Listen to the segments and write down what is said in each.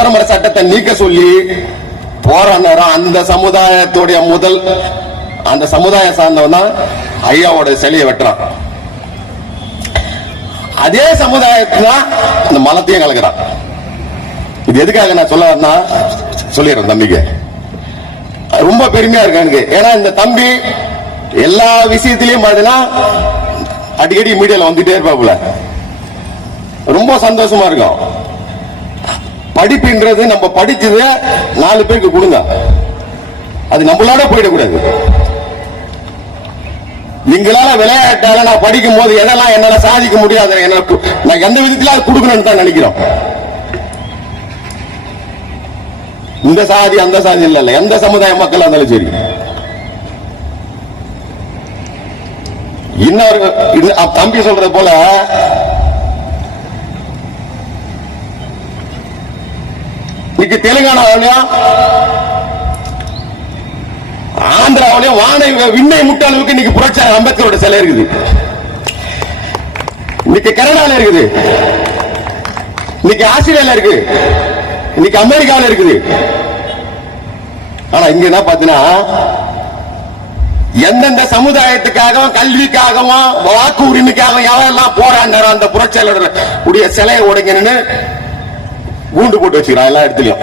அப்பறமர சட்டத்தை நீக்க சொல்லி போராடினாரோ அந்த சமுதாயத்துடைய முதல் அந்த சமுதாயம் சார்ந்தவன் தான் ஐயாவோட சிலையை வெட்டுறான். அதே சமுதாயத்துல அந்த மலத்தையும் கலக்கிறான். இது எதுக்காக நான் சொல்ல வரேன்னா சொல்லிடுறேன் தம்பிக்கு. ரொம்ப பெருமையா இருக்கு எனக்கு. ஏன்னா இந்த தம்பி எல்லா விஷயத்திலையும் பாத்தீங்கன்னா அடிக்கடி மீடியால வந்துட்டே இருப்பாப்புல. ரொம்ப சந்தோஷமா இருக்கும். படிப்புன்றது நம்ம படிச்சது 4 பேருக்கு கொடுங்க, அது நம்மளோட போயிடக்கூடாது. நீங்களால விளையாட்டால நான் படிக்கும் போது எதெல்லாம் என்னால சாதிக்க முடியாது, நான் எந்த விதத்தில அது கொடுக்கணும்னு தான் நினைக்கிறோம். இந்த சாதி அந்த சாதி இல்ல, எந்த சமுதாய மக்கள் இருந்தாலும் சரி. இன்னொரு தம்பி சொல்றது போல இன்னைக்கு தெலுங்கானாவிலையும் ஆந்திராவிலையும் வானை விண்ணை முட்ட அளவுக்கு இன்னைக்கு புரட்சியாளர் அம்பேத்கரோட சிலை இருக்குது. இன்னைக்கு கனடால இருக்குது, இன்னைக்கு ஆஸ்திரேலியால இருக்கு, இன்னைக்கு அமெரிக்காவில் இருக்குது. ஆனா இங்க என்ன பாத்தீங்கன்னா எந்தெந்த சமுதாயத்துக்காகவும் கல்விக்காகவும் வாக்கு உரிமைக்காகவும் யாரெல்லாம் போராடினாரோ அந்த புரட்சியாளர் உடைய சிலையை உடைக்கணும்னு கூண்டு போட்டு வச்சுக்கிறான் எல்லா இடத்துலயும்.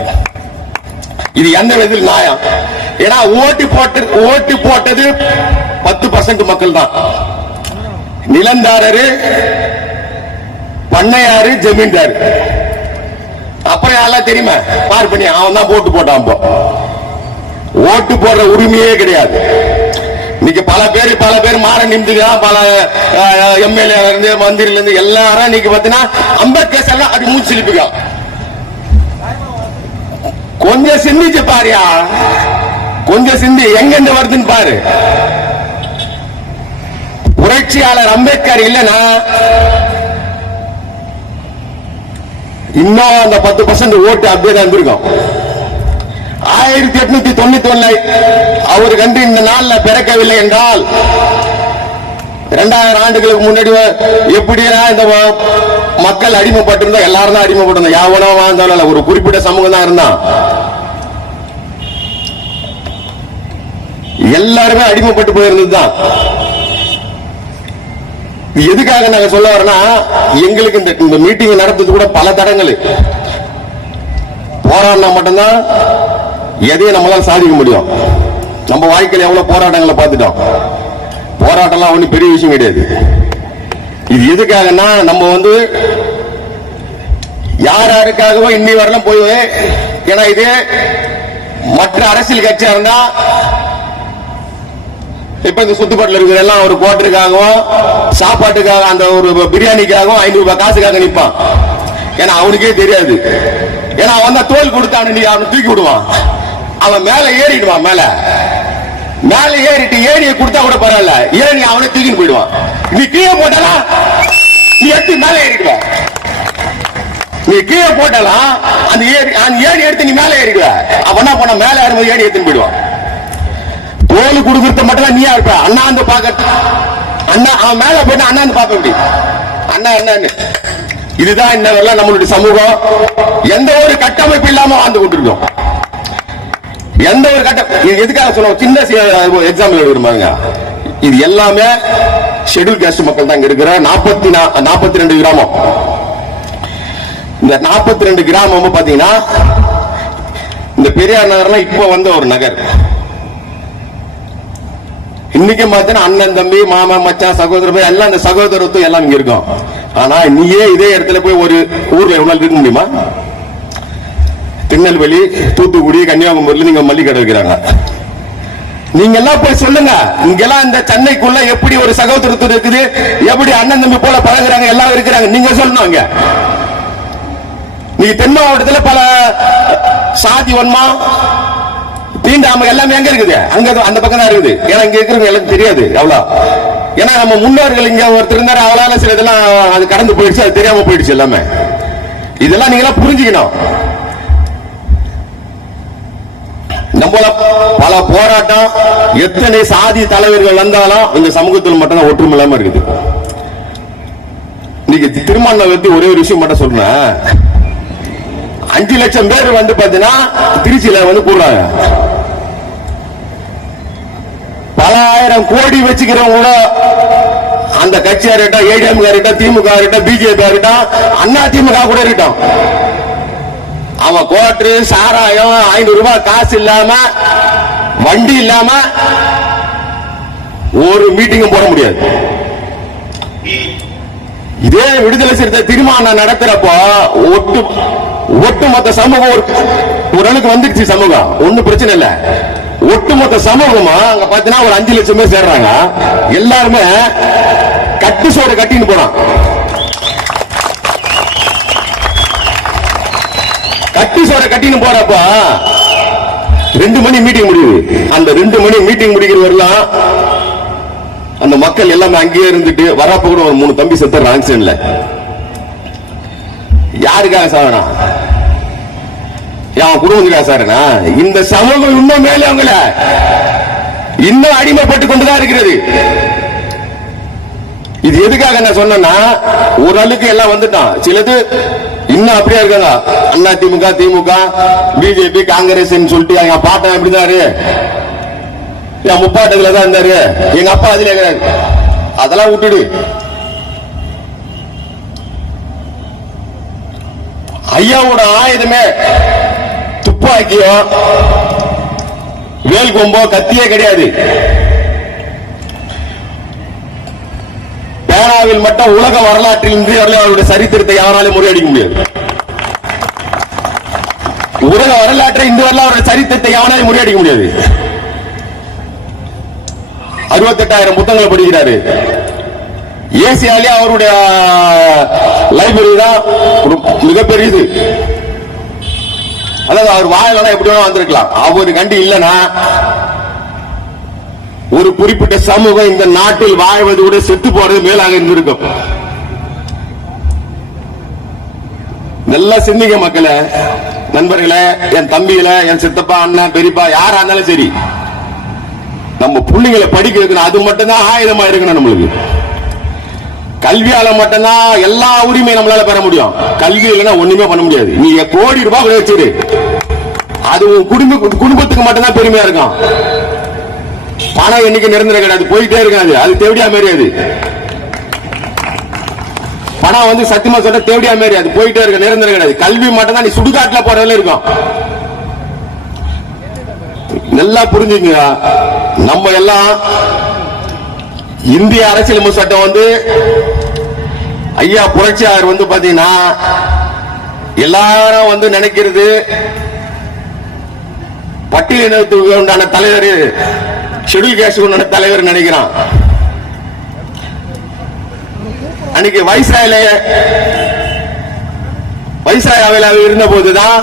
இது எந்த விதத்தில் நியாயம்? ஏன்னா ஓட்டு போட்டது 10% மக்கள் தான். நிலந்தாரரு, பண்ணையாரு, ஜமீன்தாரு. அப்புறம் யாரெல்லாம் தெரியுமா? பார்ப்பனி அவன் தான் போட்டு போட்டான். ஓட்டு போடுற உரிமையே கிடையாது. இன்னைக்கு பல பேர் மாற நிமிந்துதான். பல எம்எல்ஏ இருந்து மந்திரில இருந்து எல்லாரும் இன்னைக்கு பாத்தீங்கன்னா அம்பேத்கர் எல்லாம் அது மூச்சு சிலிப்புகள். கொஞ்சம் சிந்திச்சு பாரியா, கொஞ்சம் சிந்தி எங்க இருந்து வருதுன்னு பாரு. புரட்சியாளர் அம்பேத்கர் இல்லைன்னா இன்னும் அந்த 10% ஓட்டு அப்படியே தான் இருந்திருக்கும். 1891 அவர் கண்டு இந்த நாள்ல பிறக்கவில்லை என்றால் 2000 ஆண்டுகளுக்கு முன்னாடி எப்படியா இந்த மக்கள் அடிமைப்பட்டிருந்தா எல்லாரும் தான் அடிமைப்பட்டிருந்தோம். யாவனோ வாழ்ந்தாலும் ஒரு குறிப்பிட்ட சமூகம் தான் இருந்தான். எல்லாருமே அடிமைப்பட்டு போயிருந்ததுதான். எதுக்காக நாங்க சொல்ல வரேன்னா எங்களுக்கு இந்த மீட்டிங் நடந்தது கூட பல தடங்கள் போராடினா மட்டும்தான் எதையும் நம்மளால சாதிக்க முடியும். நம்ம வாழ்க்கையில் எவ்வளவு போராட்டங்களை பார்த்துட்டோம். போராட்டம்லாம் ஒன்றும் பெரிய விஷயம் கிடையாது. இது எதுக்காகனா நம்ம யாருக்காகவும் இன்னி வரலாம் போய், ஏன்னா இது மற்ற அரசியல் கட்சியா இருந்தா இப்ப இந்த சுத்துப்பாட்டில் இருக்கிற எல்லாம் ஒரு கோட்டருக்காகவும் சாப்பாட்டுக்காக அந்த ஒரு பிரியாணிக்காகவும் 500 ரூபாய் காசுக்காக நிற்பான். ஏன்னா அவனுக்கே தெரியாது. ஏன்னா அவன் தான் தோல் கொடுத்தான்னு நீ அவனை தூக்கி விடுவான். அவன் மேல ஏறிடுவான். மேல ஏறிட்டு ஏணியை கொடுத்தா கூட பரவாயில்ல, ஏணி அவனை தூக்கின்னு போயிடுவான். நீ கீழே போட்டாலாம் நீ எடுத்து மேல ஏறிடுவ. நீ கீழே போட்டாலாம் அந்த ஏணி எடுத்து நீ மேல ஏறிடுவ. அவன் என்ன பண்ண மேல ஏறும்போது ஏணி எடுத்துன்னு போயிடுவான். தோல் கொடுக்கறத மட்டும் நீயா இருப்ப. அண்ணா அந்த பாக்க அண்ணா அவன் மேல போயிட்டு அண்ணா பாப்ப எப்படி அண்ணா என்னன்னு. இதுதான் இன்னெல்லாம் நம்மளுடைய சமூகம். எந்த ஒரு கட்டமைப்பு இல்லாம வாழ்ந்து கொண்டிருக்கோம். எந்த ஒரு கட்டம் எதுக்காக சொல்லுவோம்? சின்ன எக்ஸாம்பிள் எடுப்பாங்க. இது எல்லாமே ஷெட்யூல் காஸ்ட் மக்கள் தான் இங்க இருக்கிற 42 கிராமம். இந்த 42 கிராமம் பாத்தீங்கன்னா இந்த பெரியார் நகர்லாம் இப்ப வந்த ஒரு நகர். இன்னைக்கு பார்த்தீங்கன்னா அண்ணன் தம்பி மாமா மச்சான் சகோதரர் எல்லாம் இந்த சகோதரத்துவம் எல்லாம் இங்க இருக்கும். ஆனா நீயே இதே இடத்துல போய் ஒரு ஊர்ல எவ்வளவு இருக்க முடியுமா? திருநெல்வேலி, தூத்துக்குடி, கன்னியாகுமரியில நீங்க மல்லிகை கடை வைக்கிறாங்க. நீங்க எல்லாம் போய் சொல்லுங்க. இங்கெல்லாம் இந்த சென்னைக்குள்ள எப்படி ஒரு சகோதரத்துவம் இருக்குது, எப்படி அண்ணன் தம்பி போல பழகுறாங்க, எல்லாம் இருக்கிறாங்க. நீங்க சொல்லணும். நீங்க தென் மாவட்டத்தில் பல சாதி வன்மா தீண்டாம எல்லாமே எங்க இருக்குது? அங்க அந்த பக்கம் தான் இருக்குது. ஏன்னா இங்க இருக்கிறவங்க எல்லாம் தெரியாது எவ்வளவு. ஏன்னா நம்ம முன்னோர்கள் இங்க ஒருத்தர் இருந்தாரு, அவளால சில இதெல்லாம் அது கடந்து போயிடுச்சு, அது தெரியாம போயிடுச்சு எல்லாமே. இதெல்லாம் நீங்க எல்லாம் புரிஞ்சுக்கணும். நம்மள பல போராட்டம் எத்தனை சாதி தலைவர்கள் வந்தாலும் இந்த சமூகத்தில் மட்டும் ஒற்றுமை இல்லாம இருக்குது. இன்னைக்கு திருமணம் பத்தி ஒரே ஒரு விஷயம் மட்டும் சொல்றேன். 5 லட்சம் பேர் வந்து பாத்தீங்கன்னா திருச்சியில வந்து கூடுறாங்க. பல ஆயிரம் கோடி வச்சுக்கிறவங்க கூட அந்த கட்சியா இருக்கட்டும், ஏடிஎம்கே இருக்கட்டும், திமுக இருக்கட்டும், பிஜேபி இருக்கட்டும், அண்ணா திமுக கூட இருக்கட்டும், அவன் கோட்டு சாராயம் 500 ரூபாய் காசு இல்லாம வண்டி இல்லாம ஒரு மீட்டிங்கும் போட முடியாது. இதே விடுதலை சிறுத்தை தீர்மானம் நடத்துறப்போ ஒட்டுமொத்த சமூகம் ஓரளவுக்கு வந்துருச்சு. சமூகம் ஒன்னும் பிரச்சனை இல்ல. ஒட்டுமொத்த சமூகமா அங்க பாத்தீங்கன்னா ஒரு 5 லட்சம் பேர் சேர்றாங்க. எல்லாருமே கட்டு சோறு கட்டின்னு போறான். கட்டி சோற கட்டின்னு போறப்ப 2 மணி மீட்டிங் முடியுது. அந்த 2 மணி மீட்டிங் முடிக்கிற வரலாம் அந்த மக்கள் எல்லாமே அங்கேயே இருந்துட்டு வரப்ப கூட ஒரு 3 தம்பி செத்துறான் ஆக்சிடென்ட்ல. யாருக்காக சாவனா? என் குடும்பத்துக்காக சாரனா? இந்த சமூகம் இன்னும் மேலே அவங்கள இன்னும் அடிமைப்பட்டு கொண்டுதான் இருக்கிறது. இது எதுக்காக நான் சொன்னா, ஒரு அளவுக்கு எல்லாம் வந்துட்டான். சிலது இன்னும் அப்படியே இருக்காங்க. அண்ணா திமுக, திமுக, பிஜேபி, காங்கிரஸ் சொல்லிட்டு எங்க பாட்டன் எப்படிதான் என் முப்பாட்டத்துல தான் இருந்தாரு, எங்க அப்பா அதுல இருக்கிறாரு. அதெல்லாம் விட்டுடு. ஐயாவோட ஆயுதமே துப்பாக்கியோ வேல் கொம்போ கத்தியே கிடையாது. பேனாவில் மட்டும் உலக வரலாற்றில் இந்திய அவருடைய சரித்திரத்தை யாராலும் முறியடிக்க முடியாது. உலக வரலாற்றை இந்த வரலாறு சரித்திரத்தை யாராலும் முறியடிக்க முடியாது. 68,000 புத்தகங்களை படிக்கிறாரு. ஏசியாலே அவருடைய லைப்ரரி தான் மிகப்பெரியது. அதாவது அவர் வாயிலாம் எப்படி வேணா வந்திருக்கலாம். அவரு கண்டி இல்லைன்னா ஒரு குறிப்பிட்ட சமூகம் இந்த நாட்டில் வாழ்வது கூட செத்து போறது மேலாக இருந்திருக்கும். நல்லா சிந்திங்க மக்களே, நண்பர்களே, என் தம்பிகள, என் சித்தப்பா, அண்ணன், பெரியப்பா, யாரா இருந்தாலும் சரி, நம்ம பிள்ளைங்களை படிக்க வைக்கணும். அது மட்டும்தான் ஆயுதமா இருக்கணும். நம்மளுக்கு கல்வியால மட்டும்தான் எல்லா உரிமையும் நம்மளால பெற முடியும். கல்வி இல்லைன்னா ஒண்ணுமே பண்ண முடியாது. நீ கோடி ரூபாய் கூட வச்சிரு, அது குடும்பத்துக்கு மட்டும்தான் பெருமையா இருக்கும். பணம் என்னைக்கு நிரந்தரம் கிடையாது, போயிட்டே இருக்காது. அது தேவடியா மாரி. அது பணம் வந்து சத்தியமா சொல்ற தேவடியா மாரி, அது போயிட்டே இருக்க, நிரந்தரம் கிடையாது. கல்வி மட்டும் தான் நீ சுடுகாட்டுல போறதுல இருக்கும். நல்லா புரிஞ்சுங்க. நம்ம எல்லாம் இந்திய அரசியல் சட்டம் வந்து ஐயா புரட்சியாளர் வந்து பாத்தீங்கன்னா எல்லாரும் வந்து நினைக்கிறது பட்டியலினத்துக்கு உண்டான தலைவர், ஷெட்யூல் கேஸ்ட் உண்டான தலைவர் நினைக்கிறான். அன்னைக்கு வைஸ்ராயாவில் இருந்த போதுதான்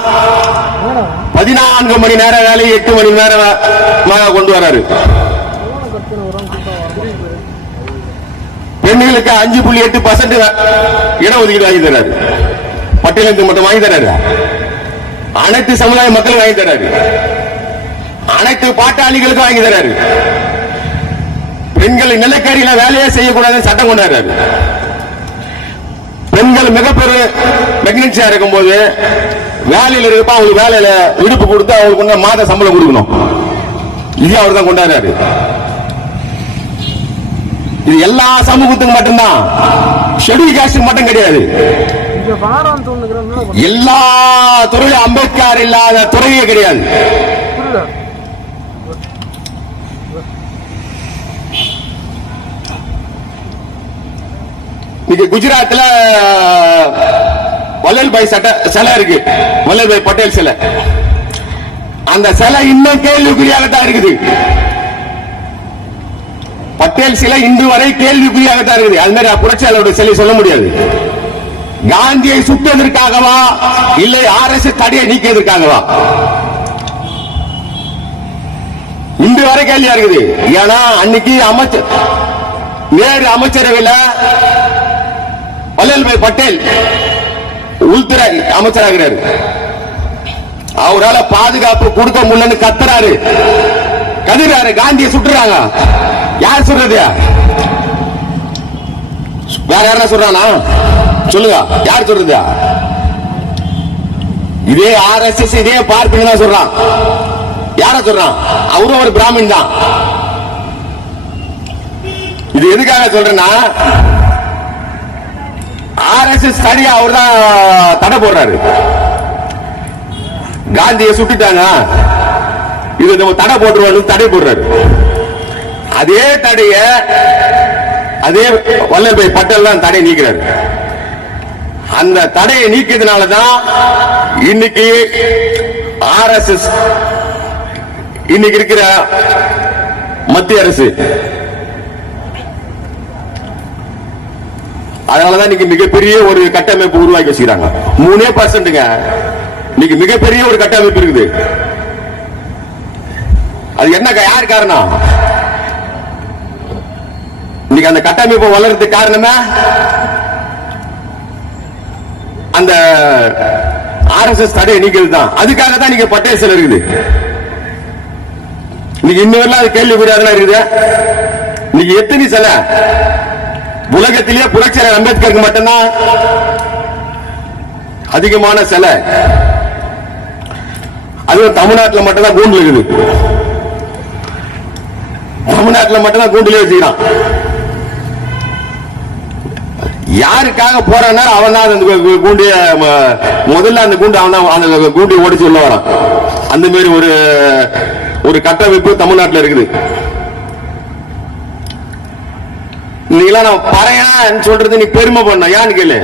14 மணி நேர வேலை 8 மணி நேரம் கொண்டு வராரு. பெண்களுக்கு 5.8% இடஒதுக்கீடு வாங்கி தராரு. பட்டியலினத்துக்கு மட்டும் வாங்கி தராரு. அனைத்து சமுதாய மக்கள் வாங்கி தராரு. அனைத்து பாட்டாளிகளுக்கும் வாங்கி தராரு. பெண்கள் நிலக்கரியில வேலையே செய்யக்கூடாதுன்னு சட்டம் கொண்டாடுறாரு. பெண்கள் மிகப்பெரிய பிரெக்னன்சியா இருக்கும் போது வேலையில் இருப்பா, அவங்களுக்கு வேலையில விடுப்பு கொடுத்து அவங்களுக்கு மாத சம்பளம் கொடுக்கணும். இது அவர் தான் கொண்டாடுறாரு. இது எல்லா சமூகத்துக்கும் மட்டும்தான், ஷெட்யூல் காஸ்ட் மட்டும் கிடையாது. எல்லா துறையும் அம்பேத்கர் இல்லாத துறையே கிடையாது. இது குஜராத்ல வல்லல்பாய் சிலை இருக்கு, வல்லல்பாய் பட்டேல் சிலை. அந்த சிலை இன்னும் கேள்விக்குறியாகத்தான் இருக்குது. பட்டேல் சிலை இன்று வரை கேள்விக்குறியாகத்தான் இருக்குது. அது மாதிரி புரட்சியாளருடைய சிலை சொல்ல முடியாது. காந்தியை சுட்டதற்காகவா இல்லை RSS தடையை நீக்கியதற்காகவா இன்று வரை கேள்வியா இருக்குது. ஏன்னா அன்னைக்கு நேரு அமைச்சரவையில் வல்லல்பாய் பட்டேல் உள்துறை அமைச்சராகிறாரு. அவரால் பாதுகாப்பு கொடுக்க முடியலன்னு கத்துறாரு, கதிராரு. காந்தியை சுட்டுறாங்க. யார் சொல்றது? வேற யாரா சொல்றானா? சொல்லுங்க, யார் சொல்றது? இதே ஆர்எஸ்எஸ் இதே பார்ப்பன தான் சொல்றான். யார சொல்றான்? அவரும் ஒரு பிராமின் தான். இது எதுக்காக சொல்றேன்னா, ஆர்எஸ்எஸ் தனியா அவர் தான் தடை போடுறாரு. காந்தியை சுட்டுட்டாங்க, இது நம்ம தடை போட்டுருவாரு, தடை போடுறாரு. அதே தடைய அதே வல்லபாய் பட்டேல் தான் தடை நீக்கிறாரு. அந்த தடையை நீக்கிறதுனாலதான் இன்னைக்கு ஆர்எஸ்எஸ் இன்னைக்கு இருக்கிற மத்திய அரசு, அதனாலதான் இன்னைக்கு மிகப்பெரிய ஒரு கட்டமைப்பு உருவாக்கி வச்சுக்கிறாங்க. 3% இன்னைக்கு மிகப்பெரிய ஒரு கட்டமைப்பு இருக்குது. அது என்ன, யார் காரணம்? இன்னைக்கு அந்த கட்டமைப்பு வளர்றதுக்கு காரணமே அந்த ஆர்எஸ்எஸ் தடையை நீக்கிறது தான். அதுக்காக தான் நீங்க பட்டேல் சிலை இருக்குது. இன்னைக்கு இன்னும் அது கேள்விக்குறியாக இருக்குது. இன்னைக்கு எத்தனை சிலை உலகத்திலேயே புரட்சியாளர் அம்பேத்கருக்கு மட்டும்தான் அதிகமான சிலை. அதுவும் தமிழ்நாட்டில் மட்டும்தான் கூண்டுல இருக்குது. தமிழ்நாட்டில் மட்டும்தான் கூண்டுல வச்சுக்கிறான். யாருக்காக போறான்னா அவன் தான் அந்த கூண்டிய முதல்ல அந்த கூண்டு அவன் தான் அந்த கூண்டியை ஓடிச்சு உள்ள வரான். அந்த மாதிரி ஒரு கட்டமைப்பு தமிழ்நாட்டில் இருக்குது. நீங்களாம் நான் பறையான்னு சொல்றது நீ பெருமை பண்ண யான்னு கேளு.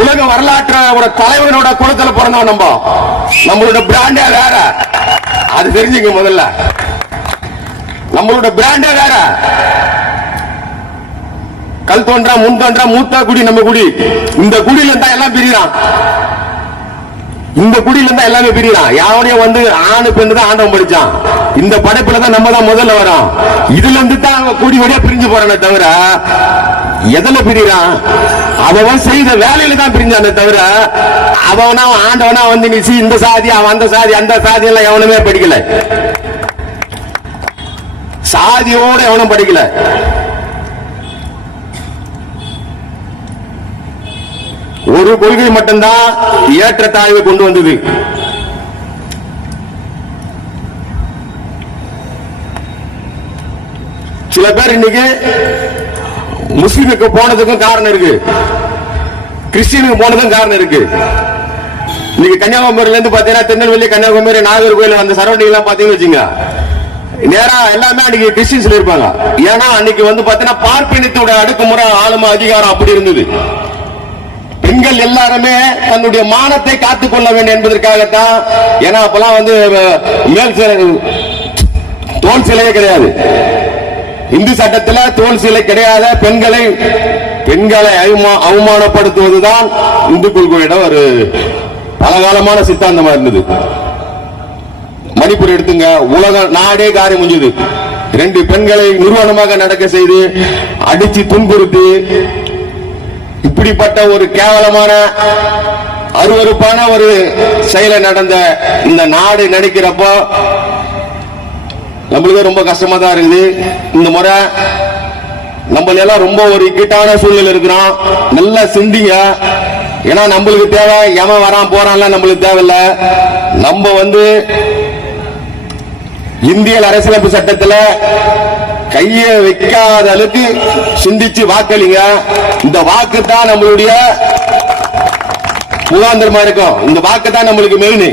உலக வரலாற்று ஒரு தலைவனோட குலத்துல பிறந்தவன் நம்ம. நம்மளோட பிராண்டே வேற, அது தெரிஞ்சுங்க முதல்ல. நம்மளோட பிராண்டே வேற. கல் தோன்றா முன் தோன்றா மூத்தா குடி நம்ம குடி. இந்த குடியில இருந்தா எல்லாம் பிரிறான். இந்த குடியில இருந்தா எல்லாமே பிரிறான். யாவனையும் வந்து ஆணு பெண்ணு தான் ஆண்டவன் படிச்சான். இந்த படைப்புல தான் நம்ம தான் முதல்ல வரோம். இதுல இருந்து தான் அவங்க குடி வழியா பிரிஞ்சு போறானே தவிர எதுல பிரிறான்? அவன் செய்த வேலையில தான் பிரிஞ்சானே தவிர அவனா ஆண்டவனா வந்து நீ இந்த சாதி அவன் அந்த சாதி அந்த சாதி எல்லாம் எவனுமே படிக்கல. சாதியோட எவனும் படிக்கல. ஒரு கொள்கை மட்டும்தான் ஏற்றத்தாழ்வை கொண்டு வந்தது. சில பேர் இன்னைக்கு முஸ்லிமுக்கு போனதுக்கும் காரணம் இருக்கு, கிறிஸ்டியனுக்கு போனதுக்கும் காரணம் இருக்கு. இன்னைக்கு கன்னியாகுமரியில இருந்து பாத்தீங்கன்னா திருநெல்வேலி, கன்னியாகுமரி, நாகர்கோவில் அந்த சரௌண்டிங் எல்லாம் பாத்தீங்கன்னு வச்சுங்க, நேரா எல்லாமே அன்னைக்கு கிறிஸ்டியன்ஸ்ல இருப்பாங்க. ஏன்னா அன்னைக்கு வந்து பாத்தீங்கன்னா பார்ப்பனியத்தோட அடக்குமுறை ஆளுமை அதிகாரம் அப்படி இருந்தது. பெண்கள் எல்லாருமே தன்னுடைய மானத்தை காத்துக் கொள்ள வேண்டும் என்பதற்காகத்தான். ஏன்னா அப்பெல்லாம் வந்து மேல் சிலை தோல் சிலையே கிடையாது. இந்து சட்டத்தில் தோல் சிலை கிடையாத பெண்களை அவமானப்படுத்துவதுதான் இந்து கொள்கையோட ஒரு பலகாலமான சித்தாந்தமா இருந்தது. மணிப்பூர் எடுத்துங்க, உலக நாடே காரி முடிஞ்சது. 2 பெண்களை நிறுவனமாக நடக்க செய்து அடிச்சு துன்புறுத்தி இப்படிப்பட்ட ஒரு கேவலமான அருவருப்பான ஒரு செயலை நடந்த இந்த நாடு நினைக்கிறப்போ நம்மளுக்கு ரொம்ப கஷ்டமா தான் இருக்குது. இந்த முறை நம்ம எல்லாம் ரொம்ப ஒரு இக்கட்டான சூழ்நிலை இருக்கிறோம். நல்லா சிந்திங்க. ஏன்னா நம்மளுக்கு தேவை எவன் வரான் போறான்லாம் நம்மளுக்கு தேவையில்ல. நம்ம வந்து இந்திய அரசியலமைப்பு சட்டத்தில் கைய வைக்காத அளவுக்கு சிந்திச்சு வாக்களிங்க. இந்த வாக்கு தான் நம்மளுடைய முகாந்திரமா இருக்கும். இந்த வாக்கு தான் நம்மளுக்கு மெயின்.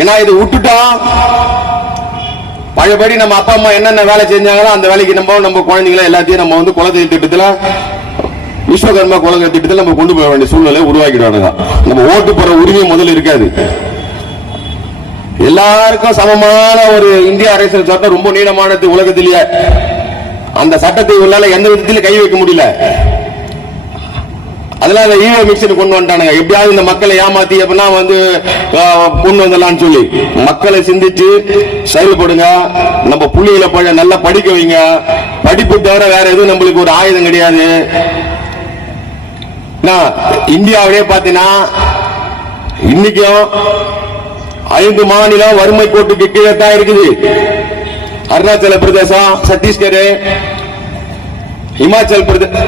ஏன்னா இது விட்டுட்டோம், பழையபடி நம்ம அப்பா அம்மா என்னென்ன வேலை செஞ்சாங்களோ அந்த வேலைக்கு நம்ம குழந்தைங்களை எல்லாத்தையும் நம்ம வந்து குலதெய்வ திட்டத்தில், விஸ்வகர்மா குலதெய்வ திட்டத்தில் நம்ம கொண்டு போக வேண்டிய சூழ்நிலை உருவாக்கிடுவாங்க. நம்ம ஓட்டு போற உரிமை முதல்ல இருக்காது. எல்லாருக்கும் சமமான ஒரு இந்திய அரசியல் சட்டம் ரொம்ப நீளமானது உலகத்திலேயே. அந்த சட்டத்தை உள்ளால எந்த விதத்திலும் கை வைக்க முடியல. அதெல்லாம் ஈவோ மிக்சர் கொண்டு வந்துட்டானுங்க. எப்படியாவது இந்த மக்களை ஏமாத்தி அப்படின்னா வந்து கொண்டு வந்துடலாம்னு சொல்லி மக்களை சிந்திச்சு செயல்படுங்க. நம்ம புள்ளிகளை நல்லா படிக்க வைங்க. படிப்பு தவிர வேற எதுவும் நம்மளுக்கு ஒரு ஆயுதம் கிடையாது. இந்தியாவிலே பாத்தீங்கன்னா இன்னைக்கும் 5 மாநிலம் வறுமை கோட்டுக்கு கீழே தான் இருக்குது. அருணாச்சல பிரதேசம், சத்தீஸ்கர், இமாச்சல் பிரதேச,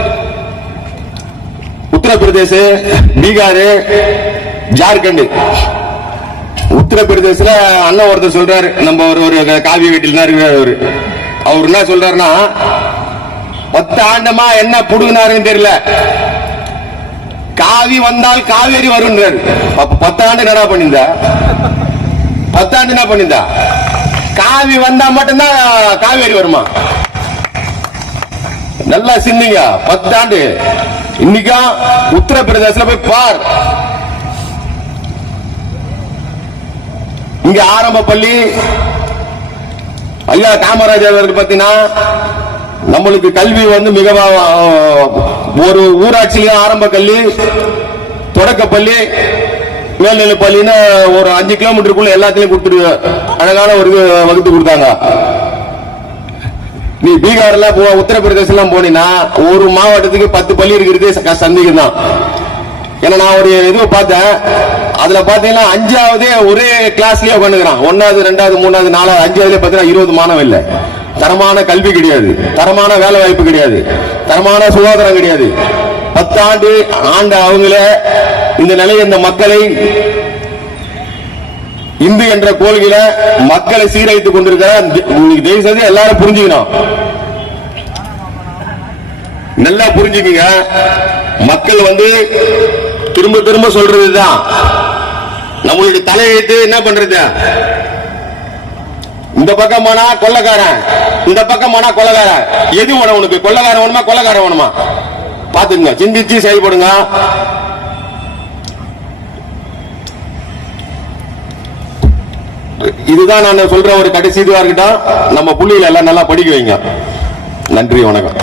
உத்தரப்பிரதேச, பீகார், ஜார்க்கண்ட், உத்தரப்பிரதேசல அண்ணன் ஒருத்தர் சொல்றாரு, நம்ம ஒரு காவி வீட்டில் தான் இருக்கிறார். அவர் என்ன சொல்றாருன்னா, 10 ஆண்டுமா என்ன புடுங்கினாருன்னு தெரியல, காவி வந்தால் காவேரி வருன்றாரு. 10 ஆண்டு என்ன பண்ணிருந்தா, 10 ஆண்டு என்ன பண்ணிருந்தா, காவி வந்தா மட்டும்தான் காவேரி வருமா? நல்லா சிந்திங்க. 10 ஆண்டு. இன்னைக்கா உத்தரப்பிரதேசல போய் பார், இங்க ஆரம்ப பள்ளி ஐயா காமராஜர் அவர்கள் பாத்தீங்கன்னா, நம்மளுக்கு கல்வி மிக ஒரு ஊராட்சியிலும் ஆரம்ப கல்வி, தொடக்க பள்ளி, மேல்நிலை பள்ளின்னு ஒரு 5 கிலோமீட்டருக்குள்ள எல்லாத்திலையும் கொடுத்துரு அழகான ஒரு வகுத்து கொடுத்தாங்க. நீ பீகார்ல உத்தரப்பிரதேசம் போனீங்கன்னா ஒரு மாவட்டத்துக்கு 10 பள்ளி இருக்கிறது சந்தேகம் தான். ஏன்னா நான் ஒரு இது பார்த்தேன், அதுல பாத்தீங்கன்னா 5வது ஒரே கிளாஸ்லயே உட்காந்துக்கிறான். 1வது 2வது 3வது 4வது 5வதுல பாத்தீங்கன்னா 20 மாணவன் இல்ல. தரமான கல்வி கிடையாது, தரமான வேலை வாய்ப்பு கிடையாது, தரமான சுகாதாரம் கிடையாது. 10 ஆண்டு ஆண்ட அவங்கள இந்த நிலையை, இந்த மக்களை இந்து என்ற கோள்கள மக்களை சீரழித்துக் கொண்டிருக்கிற தயவு செய்து எல்லாரும் புரிஞ்சுக்கணும், நல்லா புரிஞ்சுக்குங்க. மக்கள் திரும்ப திரும்ப சொல்றதுதான் நம்மளுடைய தலையெழுத்து. என்ன பண்றது, இந்த பக்கம் போனா கொள்ளக்காரன், இந்த பக்கம் போனா கொள்ளக்காரன். எது வேணும் உனக்கு, கொள்ளக்காரன் வேணுமா கொள்ளக்காரன் வேணுமா? பாத்துங்க, சிந்திச்சு செயல்படுங்க. இதுதான் நான் சொல்ற ஒரு கடைசி இதுவா இருக்கட்டும். நம்ம புள்ளியில எல்லாம் நல்லா படிக்க வைங்க. நன்றி, வணக்கம்.